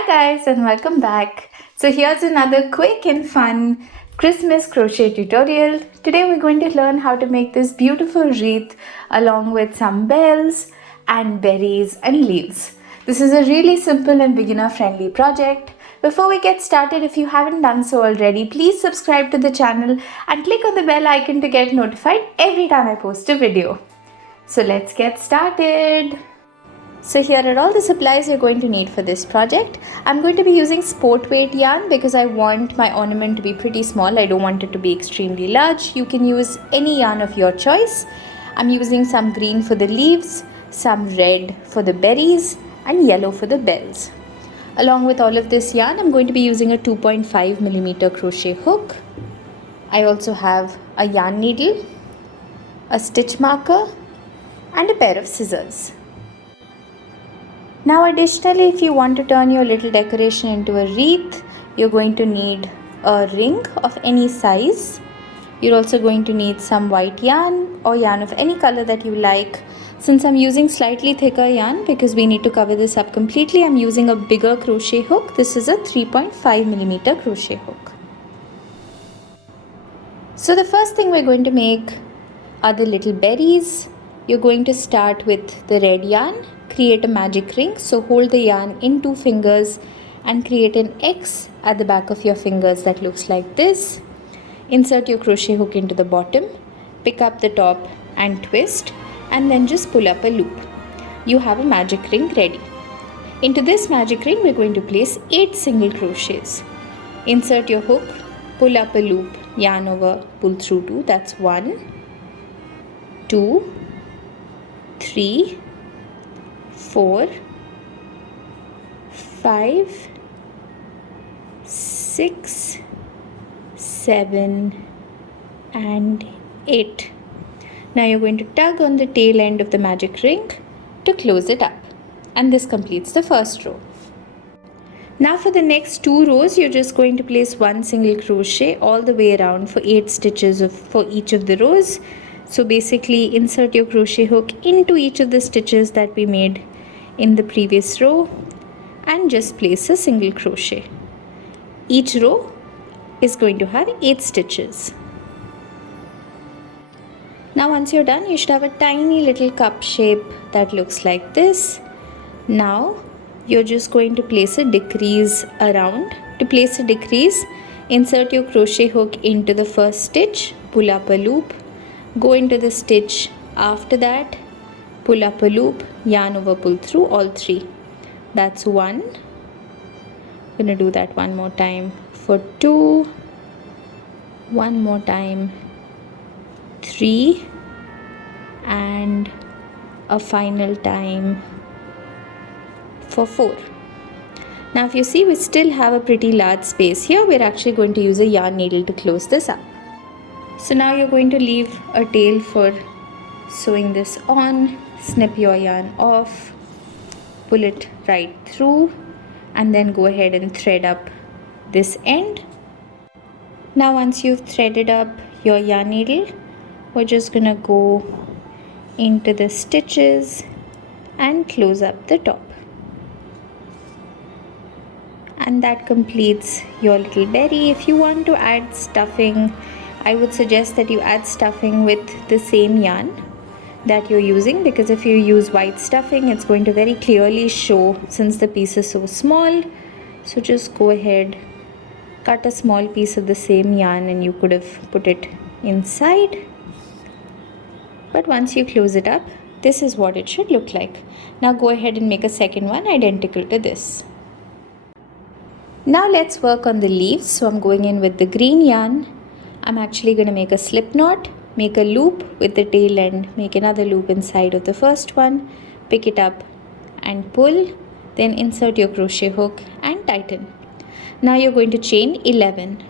Hi guys and welcome back. So here's another quick and fun Christmas crochet tutorial. Today we're going to learn how to make this beautiful wreath along with some bells and berries and leaves. This is a really simple and beginner friendly project. Before we get started, if you haven't done so already, please subscribe to the channel and click on the bell icon to get notified every time I post a video. So let's get started. So here are all the supplies you're going to need for this project. I'm going to be using sport weight yarn because I want my ornament to be pretty small. I don't want it to be extremely large. You can use any yarn of your choice. I'm using some green for the leaves, some red for the berries, and yellow for the bells. Along with all of this yarn, I'm going to be using a 2.5mm crochet hook. I also have a yarn needle, a stitch marker, and a pair of scissors. Now additionally, if you want to turn your little decoration into a wreath, you're going to need a ring of any size. You're also going to need some white yarn or yarn of any color that you like. Since I'm using slightly thicker yarn because we need to cover this up completely, I'm using a bigger crochet hook. This is a 3.5mm crochet hook. So the first thing we're going to make are the little berries. You're going to start with the red yarn. Create a magic ring, so hold the yarn in 2 fingers and create an X at the back of your fingers that looks like this. Insert your crochet hook into the bottom, pick up the top and twist, and then just pull up a loop. You have a magic ring ready. Into this magic ring we're going to place 8 single crochets. Insert your hook, pull up a loop, yarn over, pull through 2, that's 1, 2, 3, 4, 5, 6, 7 and 8. Now you're going to tug on the tail end of the magic ring to close it up, and this completes the first row. Now for the next 2 rows you're just going to place 1 single crochet all the way around for 8 stitches for each of the rows. So basically insert your crochet hook into each of the stitches that we made in the previous row and just place a single crochet. Each row is going to have 8 stitches. Now once you're done, you should have a tiny little cup shape that looks like this. Now you're just going to place a decrease around. To place a decrease, insert your crochet hook into the first stitch, pull up a loop, go into the stitch after that, pull up a loop, yarn over, pull through all 3. That's 1. I'm going to do that one more time for 2, one more time, 3, and a final time for 4. Now if you see, we still have a pretty large space here. We're actually going to use a yarn needle to close this up. So now you're going to leave a tail for sewing this on. Snip your yarn off, pull it right through, and then go ahead and thread up this end. Now once you've threaded up your yarn needle, we're just gonna go into the stitches and close up the top. And that completes your little berry. If you want to add stuffing, I would suggest that you add stuffing with the same yarn that you're using, because if you use white stuffing it's going to very clearly show since the piece is so small. So just go ahead, cut a small piece of the same yarn and you could have put it inside. But once you close it up, this is what it should look like. Now go ahead and make a second one identical to this. Now let's work on the leaves. So I'm going in with the green yarn. I'm actually going to make a slip knot, make a loop with the tail end, make another loop inside of the first one, pick it up and pull, then insert your crochet hook and tighten. Now you're going to chain 11.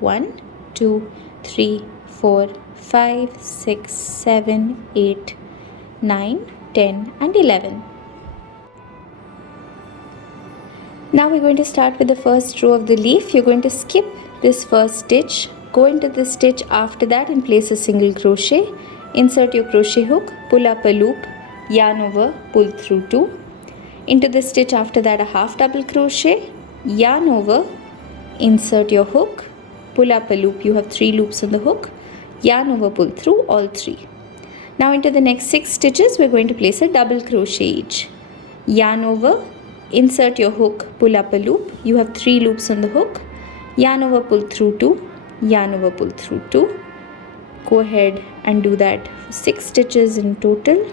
1, 2, 3, 4, 5, 6, 7, 8, 9, 10 and 11. Now we're going to start with the first row of the leaf. You're going to skip this first stitch, go into the stitch after that and place a single crochet, insert your crochet hook, pull up a loop, yarn over, pull through 2. Into the stitch after that, a half double crochet, yarn over, insert your hook, pull up a loop. You have 3 loops on the hook, yarn over, pull through all 3. Now into the next 6 stitches, we're going to place a double crochet each. Yarn over, insert your hook, pull up a loop. You have 3 loops on the hook, yarn over, pull through 2, yarn over, pull through 2. Go ahead and do that for 6 stitches in total.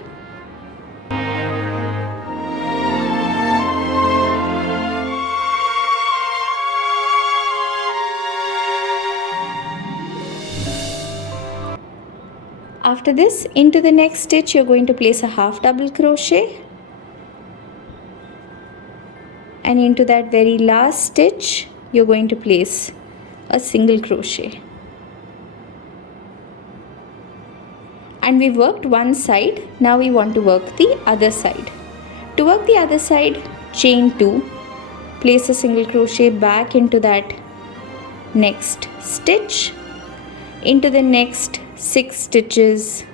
After this, into the next stitch, you're going to place a half double crochet, and into that very last stitch, you're going to place a single crochet. And we've worked one side, now we want to work the other side. To work the other side, chain 2, place a single crochet back into that next stitch, into the next 6 stitches.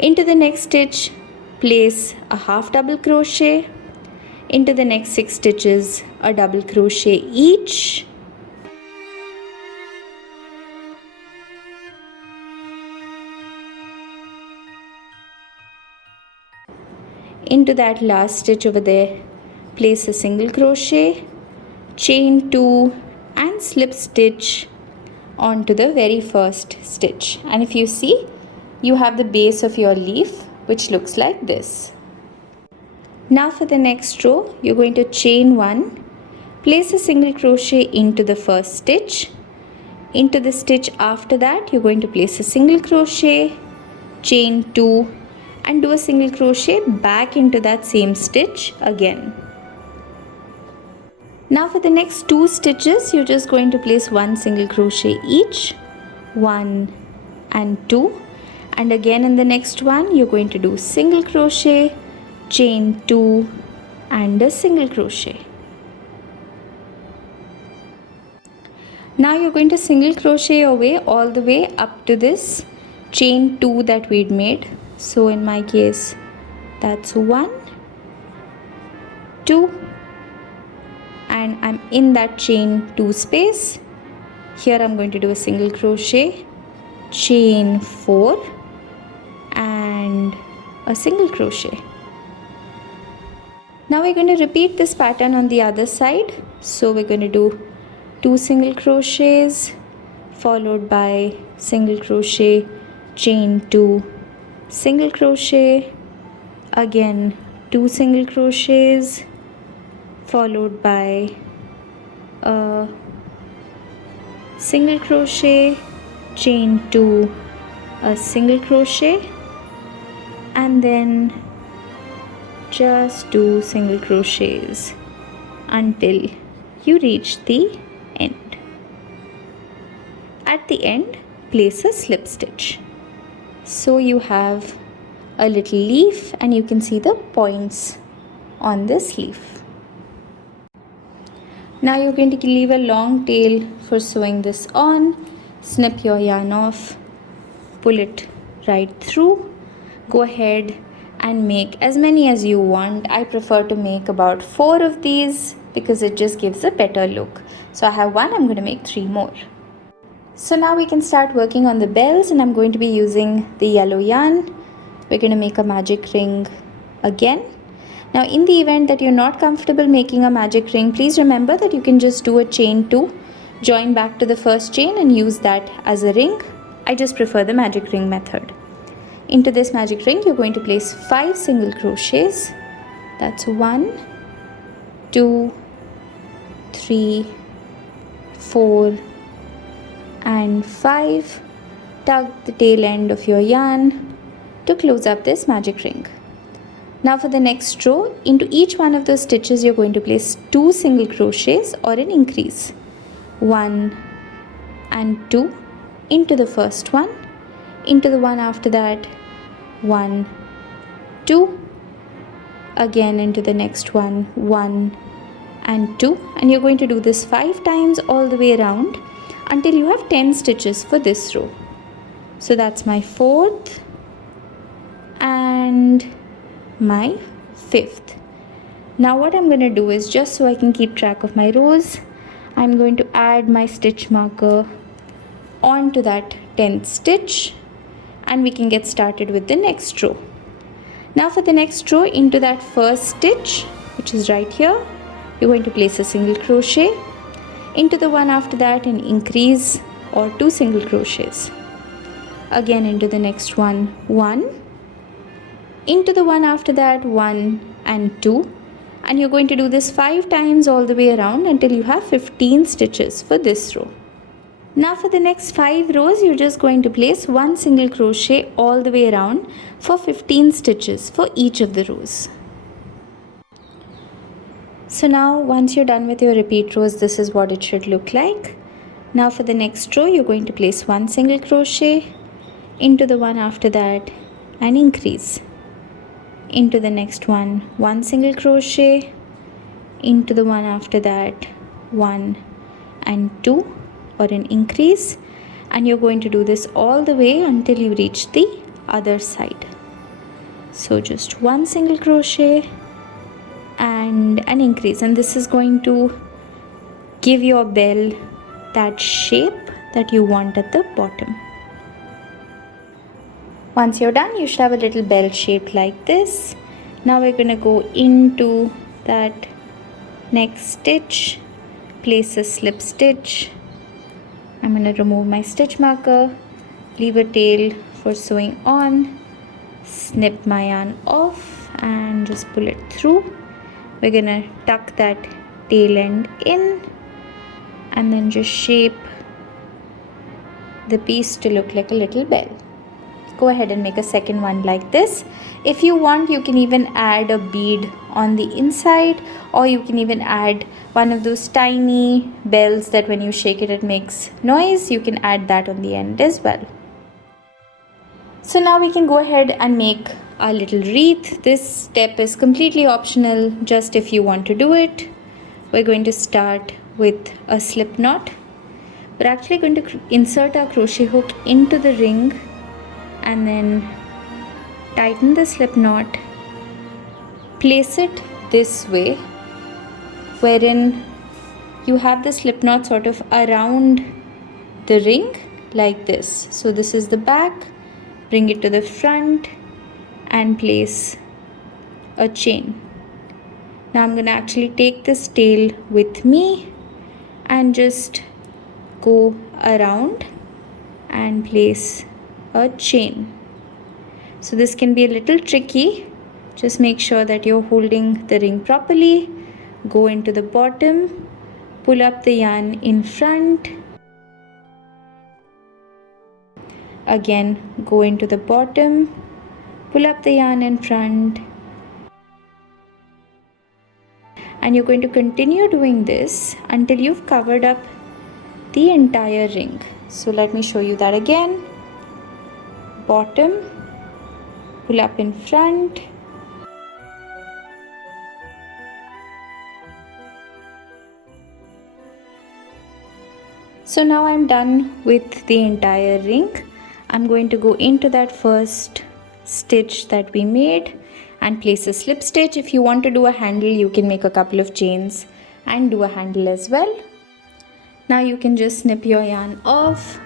Into the next stitch, place a half double crochet, into the next 6 stitches, a double crochet each. Into that last stitch over there, place a single crochet, chain 2 and slip stitch onto the very first stitch. And if you see, you have the base of your leaf, which looks like this. Now for the next row, you're going to chain 1, place a single crochet into the first stitch. Into the stitch after that, you're going to place a single crochet, chain 2 and do a single crochet back into that same stitch again. Now for the next 2 stitches, you're just going to place 1 single crochet each, 1 and 2, and again in the next one you're going to do single crochet, chain 2 and a single crochet. Now you're going to single crochet your way all the way up to this chain 2 that we'd made. So in my case, that's 1, 2, and I'm in that chain 2 space. Here I'm going to do a single crochet, chain 4 and a single crochet. Now we're going to repeat this pattern on the other side. So we're going to do 2 single crochets followed by single crochet, chain 2, single crochet, again 2 single crochets followed by a single crochet, chain 2, a single crochet, and then just 2 single crochets until you reach the end. At the end, place a slip stitch. So you have a little leaf and you can see the points on this leaf. Now you're going to leave a long tail for sewing this on. Snip your yarn off, pull it right through. Go ahead and make as many as you want. I prefer to make about 4 of these because it just gives a better look. So I have 1, I'm going to make 3 more. So now we can start working on the bells, and I'm going to be using the yellow yarn. We're going to make a magic ring again. Now in the event that you're not comfortable making a magic ring, please remember that you can just do a chain 2, join back to the first chain and use that as a ring. I just prefer the magic ring method. Into this magic ring, you're going to place 5 single crochets. That's 1, 2, 3, 4 and 5. Tug the tail end of your yarn to close up this magic ring. Now for the next row, into each one of those stitches you're going to place 2 single crochets or an increase. 1 and 2 into the first one, into the one after that, 1, 2, again into the next one, 1 and 2, and you're going to do this 5 times all the way around until you have 10 stitches for this row. So that's my 4th and my 5th. Now what I'm going to do is, just so I can keep track of my rows, I'm going to add my stitch marker onto that 10th stitch, and we can get started with the next row. Now for the next row, into that first stitch, which is right here, you're going to place a single crochet. Into the one after that, an increase or 2 single crochets. Again into the next one, 1. Into the one after that, 1 and 2. And you're going to do this 5 times all the way around until you have 15 stitches for this row. Now for the next 5 rows, you're just going to place 1 single crochet all the way around for 15 stitches for each of the rows. So now once you're done with your repeat rows, this is what it should look like. Now for the next row, you're going to place 1 single crochet, into the one after that, and increase. Into the next one, 1 single crochet, into the one after that, 1 and 2, or an increase, and you're going to do this all the way until you reach the other side. So just 1 single crochet and an increase, and this is going to give your bell that shape that you want at the bottom. Once you're done, you should have a little bell shape like this. Now we're going to go into that next stitch, place a slip stitch. I'm going to remove my stitch marker, leave a tail for sewing on, snip my yarn off and just pull it through. We're going to tuck that tail end in and then just shape the piece to look like a little bell. Go ahead and make a second one like this. If you want, you can even add a bead on the inside, or you can even add one of those tiny bells that when you shake it, it makes noise. You can add that on the end as well. So now we can go ahead and make our little wreath. This step is completely optional, just if you want to do it. We're going to start with a slip knot. We're actually going to insert our crochet hook into the ring and then tighten the slip knot. Place it this way, wherein you have the slip knot sort of around the ring like this. So this is the back, bring it to the front and place a chain. Now I'm going to actually take this tail with me and just go around and place a chain. So this can be a little tricky. Just make sure that you're holding the ring properly. Go into the bottom, pull up the yarn in front. Again, go into the bottom, pull up the yarn in front. And you're going to continue doing this until you've covered up the entire ring. So let me show you that again. Bottom, pull up in front. So now I'm done with the entire ring. I'm going to go into that first stitch that we made and place a slip stitch. If you want to do a handle, you can make a couple of chains and do a handle as well. Now you can just snip your yarn off,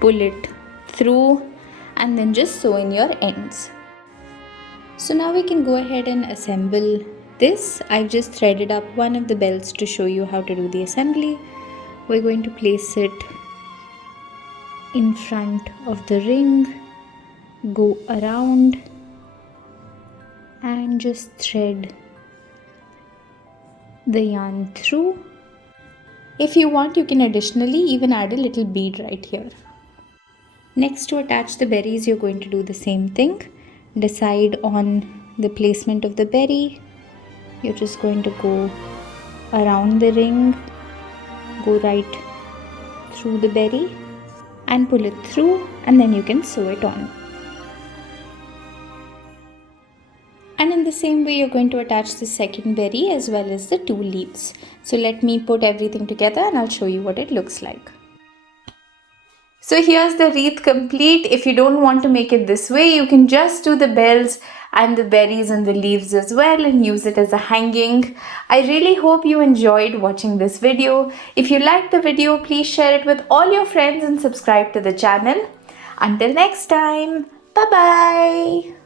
pull it through and then just sew in your ends. So now we can go ahead and assemble this. I've just threaded up one of the bells to show you how to do the assembly. We're going to place it in front of the ring, go around and just thread the yarn through. If you want, you can additionally even add a little bead right here. Next, to attach the berries, you're going to do the same thing. Decide on the placement of the berry. You're just going to go around the ring, go right through the berry and pull it through, and then you can sew it on. And in the same way, you're going to attach the second berry as well as the 2 leaves. So let me put everything together and I'll show you what it looks like. So here's the wreath complete. If you don't want to make it this way, you can just do the bells and the berries and the leaves as well and use it as a hanging. I really hope you enjoyed watching this video. If you liked the video, please share it with all your friends and subscribe to the channel. Until next time, bye bye.